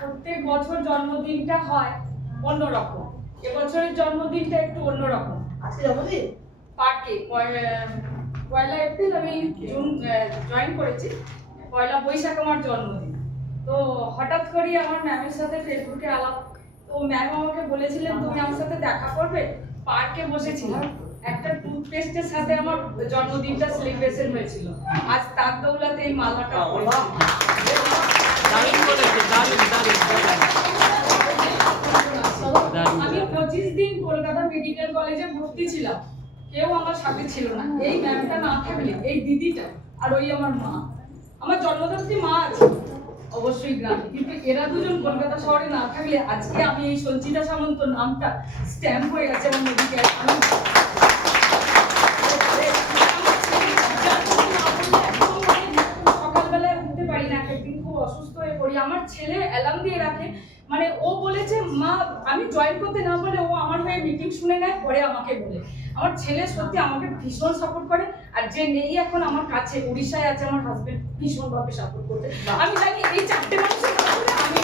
প্রত্যেক বছর জন্মদিনটা হয় অন্যরকম, এবছরের জন্মদিনটা একটু অন্যরকম। আজকে জন্মদিন পার্কে পয়লা এপ্রিল আমি জুন জয়েন করেছি, পয়লা বৈশাখ আমার জন্মদিন। তো হঠাৎ করে আমার ম্যামের সাথে ফেসবুকে আলাপ, তো ম্যাম আমাকে বলেছিলেন তুমি আমার সাথে দেখা করবে। পার্কে বসেছিলাম, একটা টুথপেস্টের সাথে আমার জন্মদিনটা সেলিব্রেশন হয়েছিল। আজ তার দৌলতে এই মালাটা আমি 25 দিন কলকাতা মেডিকেল কলেজে ভর্তি ছিলাম, কেউ আমার সাথে ছিল না। এই ম্যামটা না থাকলে, এই দিদিটা আর ওই আমার মা, আমার জন্মদাত্রী মা আছে অবশ্যই গ্রামে, কিন্তু এরা দুজন কলকাতা শহরে না থাকলে আজকে আমি এই সঞ্চিতা সামন্ত নামটা স্ট্যাম্প হয়ে গেছে আমার মেডিকেল। সকালবেলায় উঠতে পারি না, একদিন খুব অসুস্থ হয়ে পড়ি। আমার ছেলে অ্যালার্ম দিয়ে রাখে, মানে ও বলেছে মা আমি জয়েন করতে না পারলে ও আমার হয়ে মিটিং শুনে নেয়, পরে আমাকে বলে। আমার ছেলে সত্যি আমাকে ভীষণ সাপোর্ট করে, আর যে নেই এখন আমার কাছে উড়িষ্যায় আছে আমার হাজবেন্ড, ভীষণভাবে সাপোর্ট করতে। আমি জানি এই চারটে মানুষের আমি